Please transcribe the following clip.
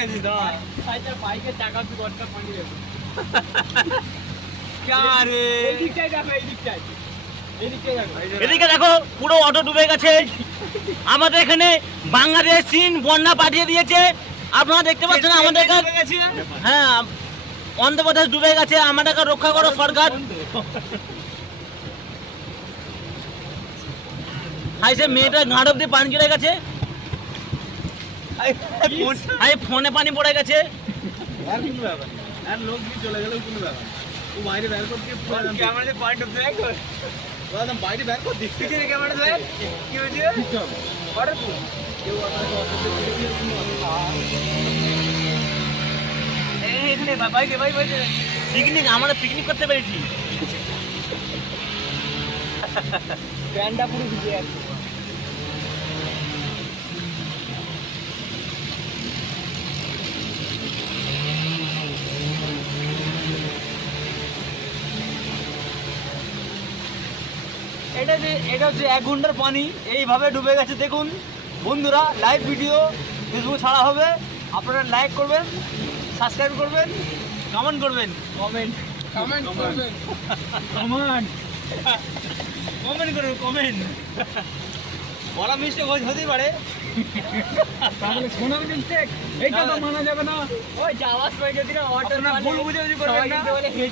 গেছি তো আচ্ছা বাইকের চাকা তো দরকার পানি দেবো কারে এই দিকটাই দেখো এই দিকটাই এদিকে দেখো পুরো অটো ডুবে গেছে। আমাদের এখানে বাংলাদেশ চীন বন্যা পাঠিয়ে দিয়েছে। আপনারা দেখতে পাচ্ছেন আমাদের হ্যাঁ অন্ধ্রপ্রদেশ ডুবে গেছে। আমাদেরকে রক্ষা করো সরকার। হাই সে মেয়েটা ঘাড় অব্দি পানি চলে গেছে। আরে ফোনে পানি পড়ে গেছে। আর কোনো ব্যাপার আর লোক কি চলে গেলেও কোনো ব্যাপার ও বাইরে বের করতে ক্যামেরাতে পয়েন্ট অফ দেখ দাদা বাইরে বের কর দিচ্ছি যে ক্যামেরা দেখ কি হয়েছে অর্ডার কর কেউ এখানে বাইকে বাইকে পিকনিক আমরা পিকনিক করতে পেরেছি। প্যান্টটা পুরো ভিজে আছে এটা হচ্ছে 1 ঘন্টার পানি এইভাবে ডুবে গেছে। দেখুন বন্ধুরা লাইভ ভিডিও ফেসবুকে ছাড়া হবে। আপনারা লাইক করবেন, সাবস্ক্রাইব করবেন, কমেন্ট করবেন। কমেন্ট করবেন কমেন্ট করুন কমেন্ট। বলা মিস্টেক হতেই পারে। তাহলে সোনার মিস্টেক এইটা তো মানা যাবে না ওই যাওয়ার সময় যদি অটো না ভুল বুঝে করবেন না হেঁটে